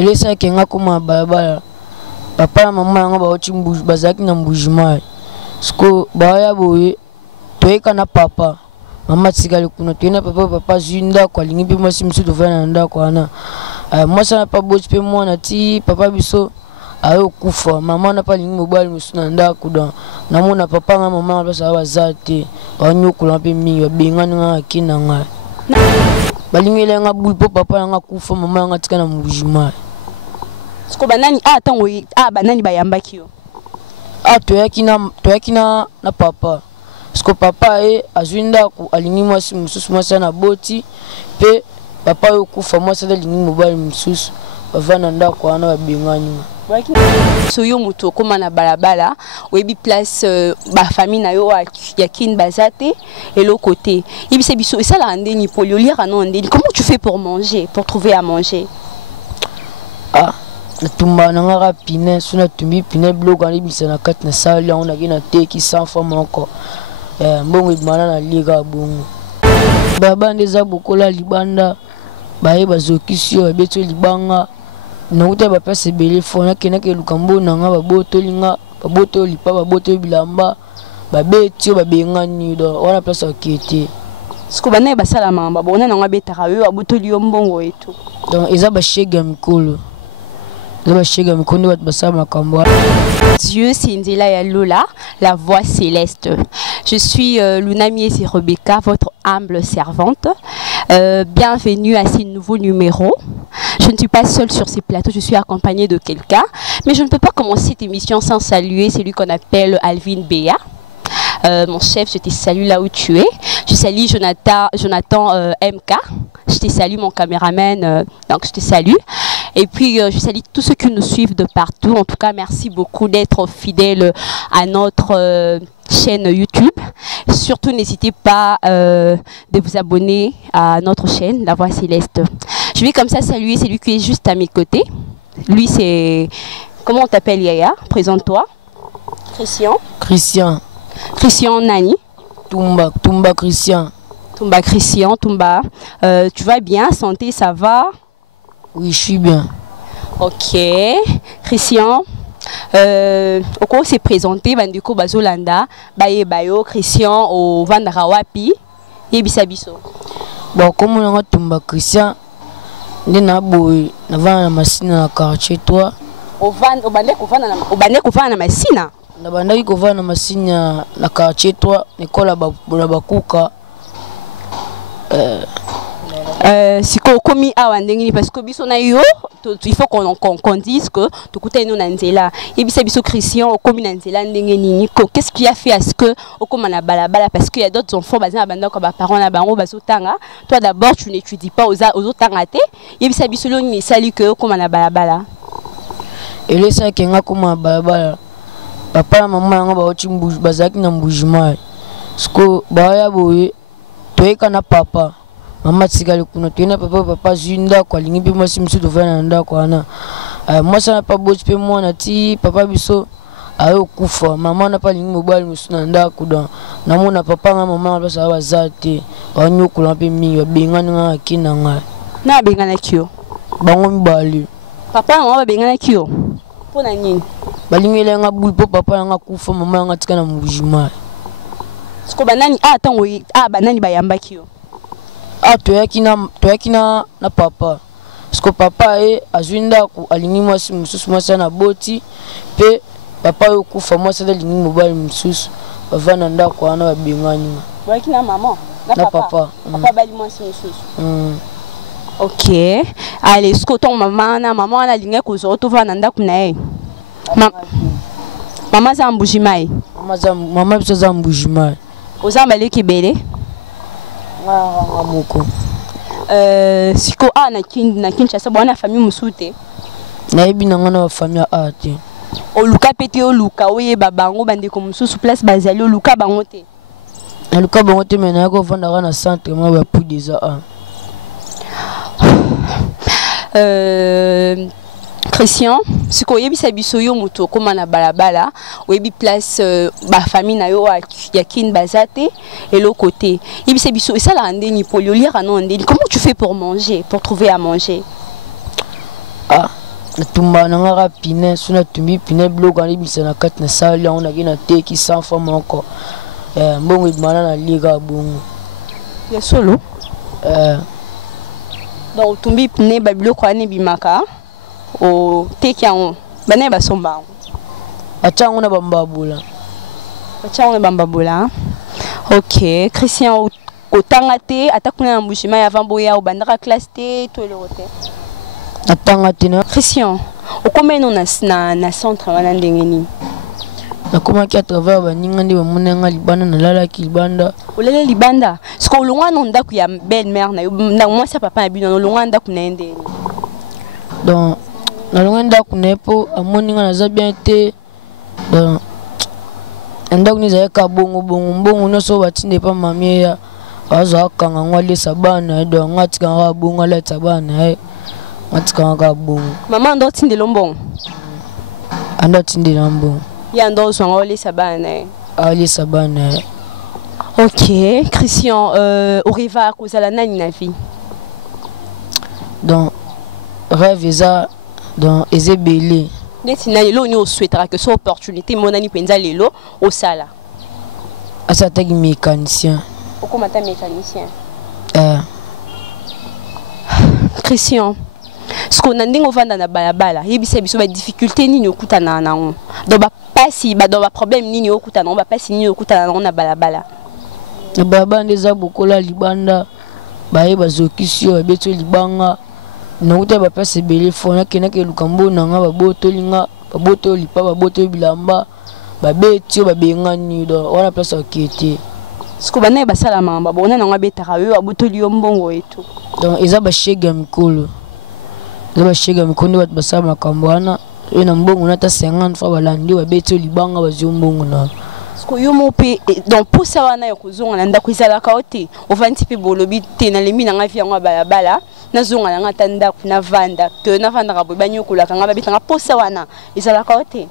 elesa kenga koma balabala papa na mama yanga baoti bazaki na mbujima sko baya boye toyeka na papa mama tsikali kuna toyena papa zinda kwa lingi pe mwasi msu tovana nda kwa na mwasa na pa boti pe mwana ti papa biso ayo kufa mama na pa lingi mobali msu na nda kuda namona papa na mama basa bazate banyokula pe mingi babengana nga kina nga balingile nga bui po papa nga kufa mama nga tika na mbujima sko banani tango banani bayambaki yo toyaki na papa sko papa azwinda ku alingi mwasi mususu mwasi na boti pe papa yo kufa mwasi da lingi mobali mususu bavana ndako wana babengani so yo muto koma na balabala webi place ba famille na yo ya kin bazate et l'autre côté ibise biso et ça la ndeni polio lire non ndeni comment tu fais pour manger pour trouver à manger tumba na nga pine suna tumbi pine blog ani bisa na kat na sala on a gina teki sans femme encore mbongo ibana na liga bongo baba ndeza bokola libanda baye bazokisio babeto libanga na uta ba pese bele fona kenake lukambo na nga baboto linga baboto lipa baboto bilamba babetio babengani do wana place okete siko bana basala mamba bona na nga betaka yo abuto liyo mbongo etu donc eza ba shega mikolo Dieu, c'est Ndela ya Lola, la voix céleste. Je suis Lunami et c'est Rebecca, votre humble servante. Bienvenue à ce nouveau numéro. Je ne suis pas seule sur ces plateaux, je suis accompagnée de quelqu'un. Mais je ne peux pas commencer cette émission sans saluer celui qu'on appelle Alvin Béa. Mon chef, je te salue là où tu es. Je salue Jonathan MK. Je te salue mon caméraman, donc je te salue. Et puis je salue tous ceux qui nous suivent de partout. En tout cas, merci beaucoup d'être fidèles à notre chaîne YouTube. Surtout, n'hésitez pas de vous abonner à notre chaîne, La Voix Céleste. Je vais comme ça saluer celui qui est juste à mes côtés. Lui, c'est... Comment on t'appelle, Yaya? Présente-toi. Christian. Christian Nani. Tumba Christian. Tumba Christian, Tumba. Tu vas bien? Santé, ça va? Oui, je suis bien. Ok. Christian. Au cours s'est présenté, Bandiko Bazolanda, Baye Bayo, Christian, au Vandarawapi, Yebisabiso. Bon, comme on a Tumba Christian, on a boy, on va na masina na quartier toi. Au bandé kofa na masina. Na bandaki kofa na masina na quartier toi, école bakuka. Si komi awandengini parce que biso na yo il faut qu'on dise que tukuta ino nanzela et biso Christian komi nanzela ndengeni qu'est-ce qui a fait à ce que okoma na balabala parce qu'il y a d'autres enfants bazana banda ko ba parents na bango bazotanga toi d'abord tu n'étudies pas aux otanga te et biso lo ni sali que okoma na balabala elesa kenga koma balabala papa na mama yanga baoti bazaki na mbujima sko baya boye toyeka na papa mama tsikali kuna toyena papa zinda kwa lingi pe mwasi msu tovana nda kwa na mwasa na pa boti pe mwana ti papa biso ayo kufa mama na pa lingi mobali msu na nda kuda namona papa na mama basa bazate banyokula pe mingi babengana nga kina nga na bengana kio bango mibali papa na mama bengana kio pona nini balingile nga bui po papa nga kufa mama nga tika na mbujima siko banani tango banani bayambaki yo toyaki na papa sko papa azwinda ku alingi mwasi mususu mwasi na boti pe papa yo kufa mwasi da lingi mobali mususu bavana ndako wana babengani toyaki na mama na papa bali mwasi mususu ok allez sko ton mama na lingi ko zo tovana ndako na ye mama za mbujimai mama biso za mbujimai ozamba leki bele moko siko na Kinshasa bwana famille musute na yebi na ngana famille te oluka pete oluka oye babango bandeko mususu place bazali oluka bango te aluka bango te mena ko vanda na centre ma ba pu déjà Christian, si ko yebisa biso yo muto koma na balabala, oyebi place ba famille na yo ya kin bazate et l'autre côté. Yebisa biso et ça la ndeni polio lire non ndeni. Comment tu fais pour manger, pour trouver à manger? tumba na ngaka pine suna tumbi pine bloka ni bisa na kat na sali on a gina teki sans femme encore mbongo idmana na liga bongo ya solo donc tumbi pine ba bloka ani bimaka o teki en bane ba somba achango na bambabula ok Christian otanga te atakuna na mbushima ya vamboya obandaka classe te to le rote atanga te na Christian okomeno na centre wana ndenge nini nakomaki à travers baninga ndi bamonenga libanda nalalaki libanda olele libanda siko olongwa na ndako ya belle-mère na yo ndako mwasi ya papa na bino olongwa ndako na ndeni donc nalongwa ndako na po amoninga naza bien te donc ndako nizaleka bongo nyonso batinde pa mami ya aza akanga ngwale sabana donc ngatikanga bongo aleta bana ngatikanga bongo mama ndo tindelo mbongo ando tindela mbongo ya ndo zonga ole sabana ali sabana ok Christian oriva kozala nani na vie donc rêve eza donc ezebele neti na lelo ni osouhaitera que so opportunité monani penza lelo osala asataki mécanicien okomata mécanicien Christian ce qu'on a ndingo vanda na balabala yebisa biso ba difficulté nini okutana nango do ba pasi ba do ba problème nini okutana ba pasi nini okutana nango na balabala na balabala ndeza bokola libanda baye bazokisio babeto libanga nakuta bapasi ebele fo nakendaki lukambo nanga babotolinga baboto lipa baboto bilamba babeti babengani do wana place akete siko bana basala mamba bona nanga betaka yo abotoli yo mbongo etu donc eza bashege ya mikolo eza bashege ya mikolo bato basala makambo wana yo na mbongo na ta 50 fois balandi babeti libanga bazio mbongo na siko yo mope donc posa wana yo kozonga na ndako ezalaka ote ovandi pe bolobi te na lemi nanga vi yango balabala na zonga nanga ta ndako na vanda que na vanda ka boba nyokolaka nga babetanga posa wana ezalaka ote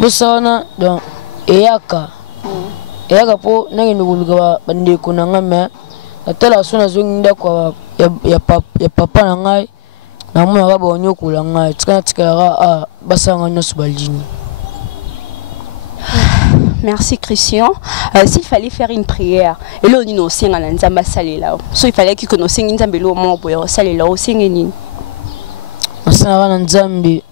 posa wana donc eyaka po nangende koluka bandeko na nga me atala so nazongi ndako ya papa na ngai namonaka baonyokola ngai tikalaka basanga nyonso balini. Merci Christian. S'il fallait faire une prière, et là on dit nous sing en nzamba salela. So il fallait que nous sing nzambe lo mo boyo salela o sing ni. Asana na nzambe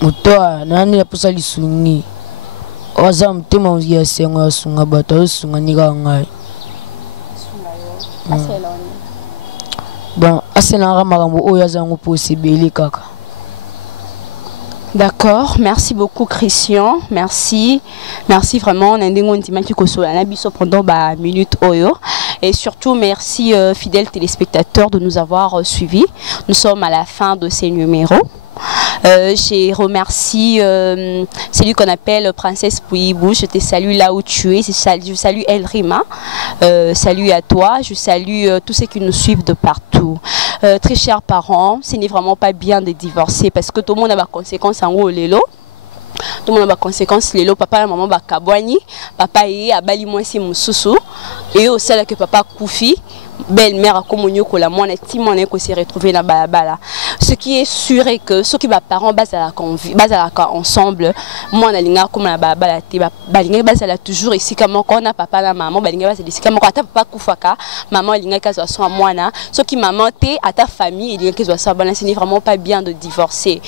mutoa nani ya posa lisungi. Oza mtema ya sengo ya sunga bato sunga nika ngai. Bon, asena makambo oyo azango possible kaka. D'accord, merci beaucoup Christian, merci vraiment on a pendant ba minute oyo et surtout merci fidèles téléspectateurs de nous avoir suivis. Nous sommes à la fin de ces numéros. J'ai remercié celui qu'on appelle Princesse Pouibou. Je te salue là où tu es. Je salue Elrima. Salut à toi. Je salue tous ceux qui nous suivent de partout. Très chers parents, ce n'est vraiment pas bien de divorcer parce que tout le monde a des conséquences en haut lélo. Tout le monde a des conséquences lélo. Papa et maman bakabwani. Papa est à bali moi c'est mon sousou. Et au sein que papa koufi. Belle-mère a communié que la moine est timone que s'est retrouvé dans balabala. Ce qui est sûr est que ceux qui va parents basent à la ensemble, moi on a l'inga comme la balabala, balinga base la toujours ici comme on a papa la maman, balinga base ici comme quand papa koufaka, maman linga kazo soit moina, ceux qui maman t'es à ta famille et linga kazo soit balance, ce n'est vraiment pas bien de divorcer.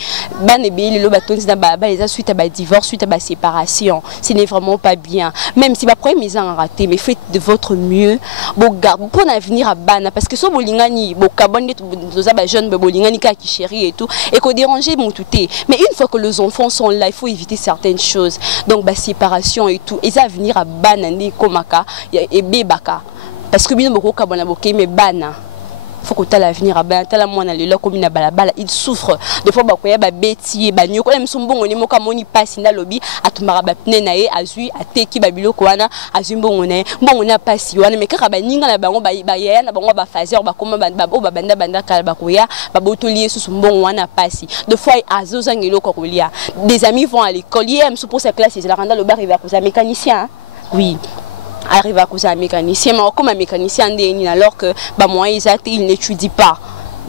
Ban et bé le bâton c'est dans balabala, les suite à ba divorce, suite à ba séparation, ce n'est vraiment pas bien. Même si ma première mise en raté, mais faites de votre mieux, bon garde pour l'avenir à bana parce que so bolingani bokabonde toza ba jeune bolingani ka ki chéri et tout et ko déranger mon touté mais une fois que les enfants sont là il faut éviter certaines choses donc ba séparation et tout et ça venir à bana ni komaka et bebaka parce que bino boko kabona boké mais bana faut que tu l'avenir à ben tala mwana lelo comme na balabala il souffre des fois bakoya ba beti ba nyoko même sombongo ni moka moni passe na lobby atumara ba pne na ye azui ateki ba biloko wana azui mbongo na passe wana mais kaka ba ninga na bango ba ya na bango ba fazer ba koma ba banda kala bakoya ba botolier sous mbongo wana passe des fois azoza ngelo ko kolia des amis vont à l'école hier même pour sa classe ils la renda le bar il va causer mécanicien oui arrive à causer un mécanicien mais comme un mécanicien alors que bah moi il n'étudie pas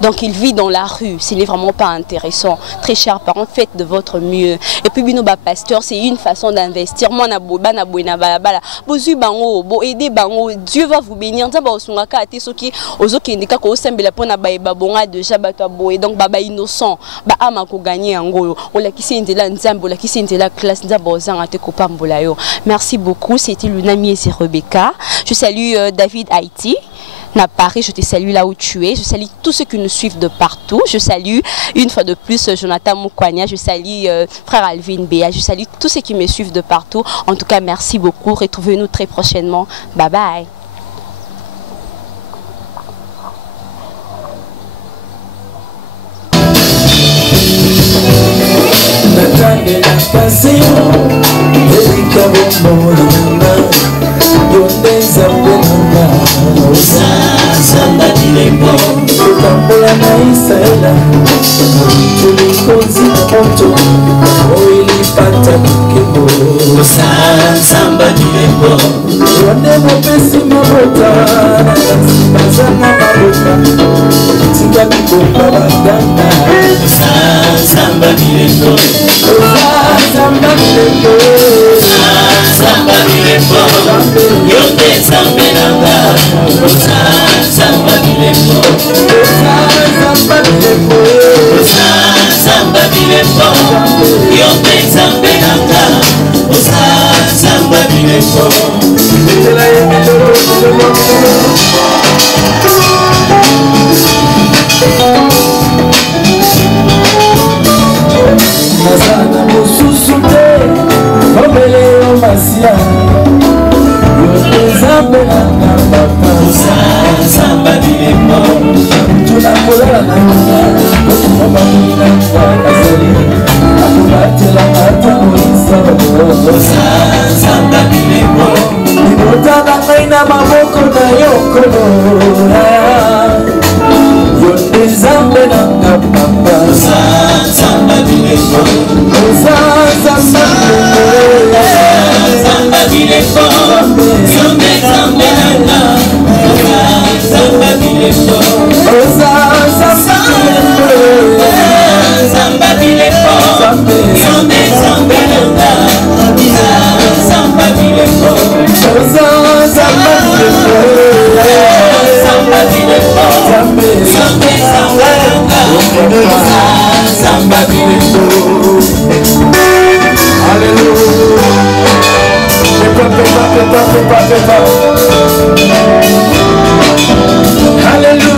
Donc il vit dans la rue, ce n'est vraiment pas intéressant. Très chers parents, faites de votre mieux. Et puis bino ba pasteur, c'est une façon d'investir. Moi na boba na boina bala. Bozu bango, bo aider bango, Dieu va vous bénir. Nzamba osungaka ate soki ozoki ndika ko sembela pona ba bonga déjà bato boye. Donc baba innocent, ba ama ko gagner ngo. Ola kisi ndela nzambe, ola kisi ndela classe nzamba ozanga te ko pambola yo. Merci beaucoup, c'était Lunami et Rebecca. Je salue David Haïti. À Paris, je te salue là où tu es. Je salue tous ceux qui nous suivent de partout. Je salue une fois de plus Jonathan Moukwanya. Je salue frère Alvin Béa. Je salue tous ceux qui me suivent de partout. En tout cas, merci beaucoup. Retrouvez-nous très prochainement. Bye bye. Samba dilembo Utambola na isaela Tulikozi moto Oilipata kikebo Samba dilembo Wande mopesi mabota Bazana mabota Tika mikomba badana Samba dilembo Samba dilembo Samba dilembo Yonde sambe nanga Samba bilembo Samba bilembo Samba bilembo Yonde sambe nanga Samba bilembo Nazana mosusu te Obele yo masia Zambe na papa Samba bilembo Tuna kolala na kuna Okumba kuna kwa kasari Akubatela hata moisa Samba bilembo Nimotana ngaina maboko na yokono Yonde zambe na papa Samba bilembo Samba bilembo Yonde zambe nanga Samba bilembo Samba bilembo Yonde zambe nanga Samba bilembo Samba bilembo Samba bilembo Yonde zambe nanga Samba bilembo Alléluia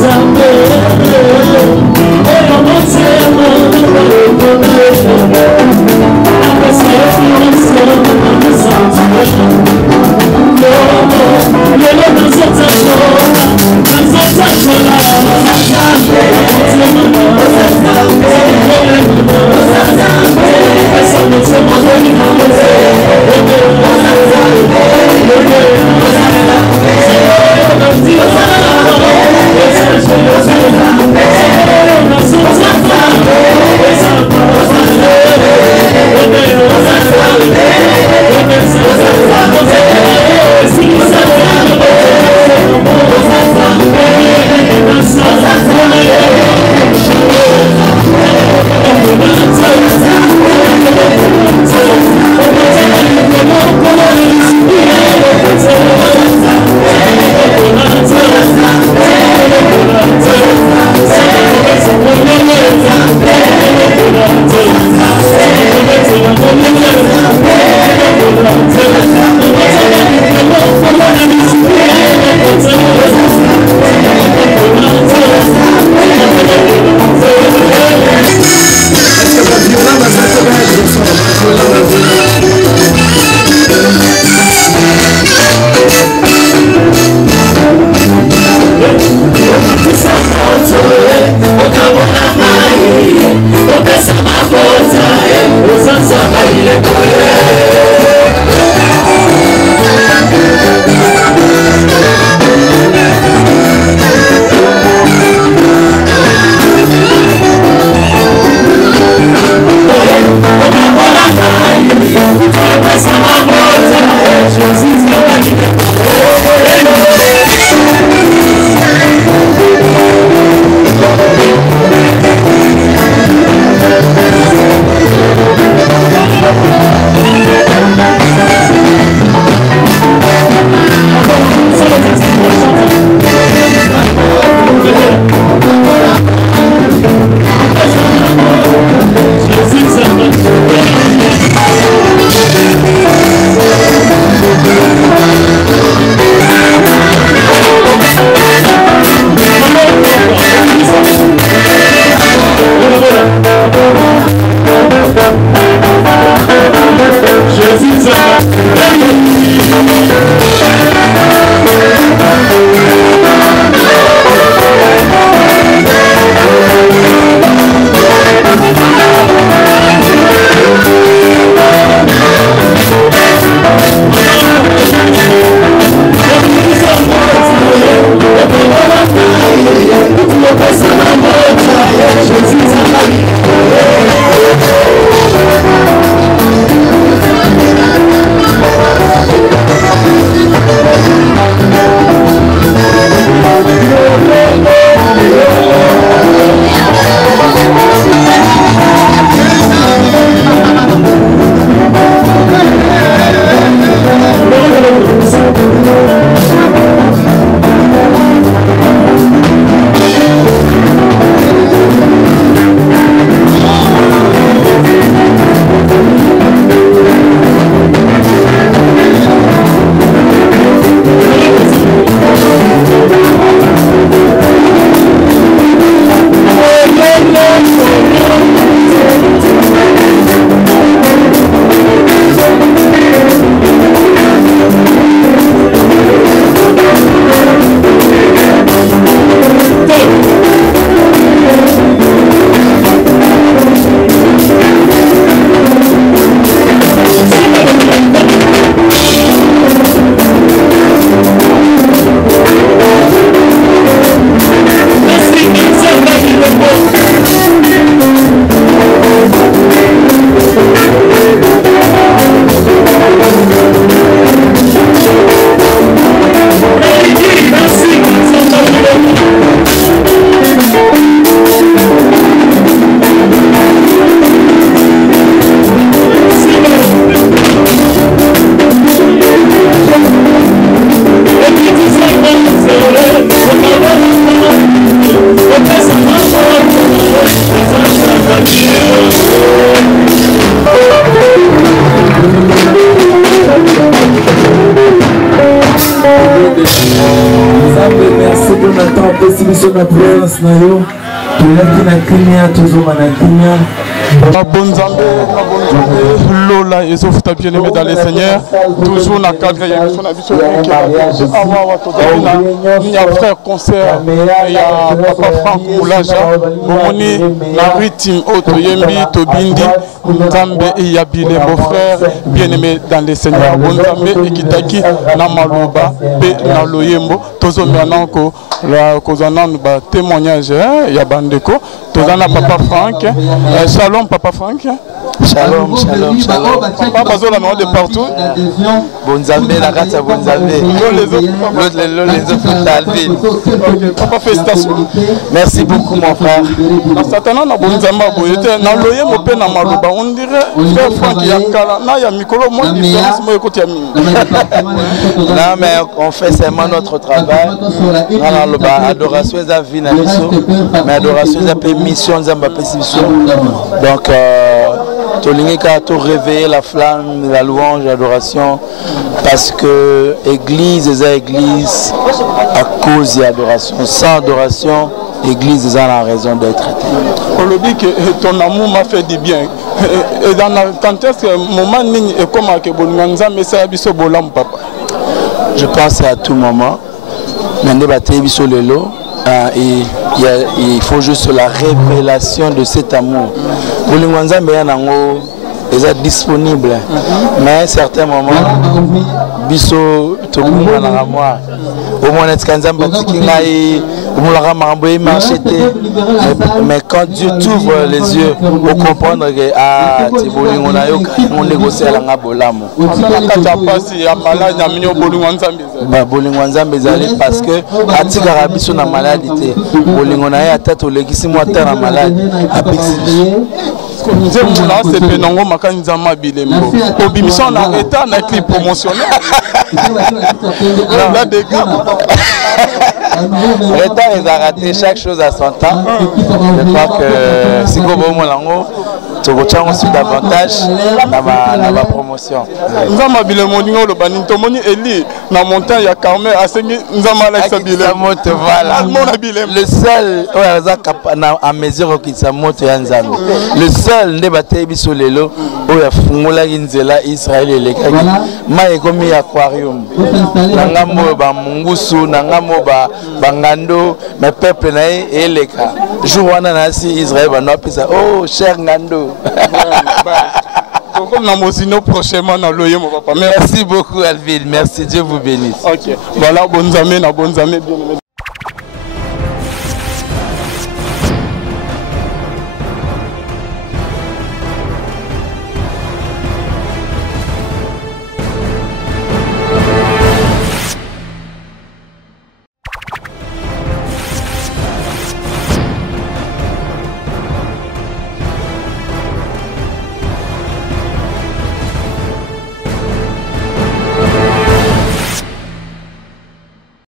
Zambe, Merci pour notre temps, merci pour notre présence. Lola et Sofuta bien-aimé dans les seigneurs, toujours dans le cadre de l'émission il y a frère concert, il y a Papa Franck Moulaja, Bomoni, Nari Tim Otoyembi, Tobindi, Nzambe et Yabile, mon frère bien-aimé dans les seigneurs, Nzambe et Kitaki, Namaloba, Pe Naloyembo, Tozo Miananko, la Kozana, témoignage, il y a Bandeko, Tozana Papa Franck, Shalom Papa Franck. Shalom, shalom, shalom. Papa Bazola de partout. Bonzambe, la race à Bonzambe. Les autres Talvin. Papa, félicitations. Merci beaucoup, mon frère. Certainement, na Bonzamba, na loyer mon père na Malouba. On dirait frère Franck Yakala. Na ya Mikolo, moi différence moi écoute Yami. Non, mais on fait seulement notre travail. Na loba adoration za vie na biso. Mais adoration za mission za mission. Donc Tolingika tout réveiller la flamme, la louange, l'adoration, parce que l'église est église à cause de l'adoration. Sans adoration, l'église a la raison d'être. On le dit que ton amour m'a fait du bien. Et dans le contexte, moment et comment que Bolingwanza mais ça biso bolam papa. Je pense à tout moment. Maintenant baté biso lelo. Il faut juste la révélation de cet amour. Bolingwanza est disponible, mais à un certain moment, biso tout le monde a moi. Au moins, mais quand Dieu t'ouvre les yeux pour comprendre que on négocie à la bolamo. Parce que atikara biso na maladie bolingo na ya tata olekisi moi ta malade apexi c'est penango makanza mabilembo obimison na état na clip promotionnel là des gars l'état ils a raté chaque chose à son temps. Je crois que si vous voulez molango tu retiens aussi davantage dans ma promotion. Nzama bilembo ningo lo bani tomoni eli na montagne ya Carmel asengi nzama Alexa bilembo voilà le seul à mesure qu'il sa moto ya nzambe le seul nde batay biso lelo oya fungola nzela Israël elekaki ma ekomi aquarium nangamo ba mungusu nangamo ba ngando mais peuple na eleka jour wana na si Israël ba no pesa oh cher ngando. Prochainement dans l'oyer mon papa. Merci beaucoup Alvin, merci, Dieu vous bénisse. Ok, voilà, bonnes amies, bien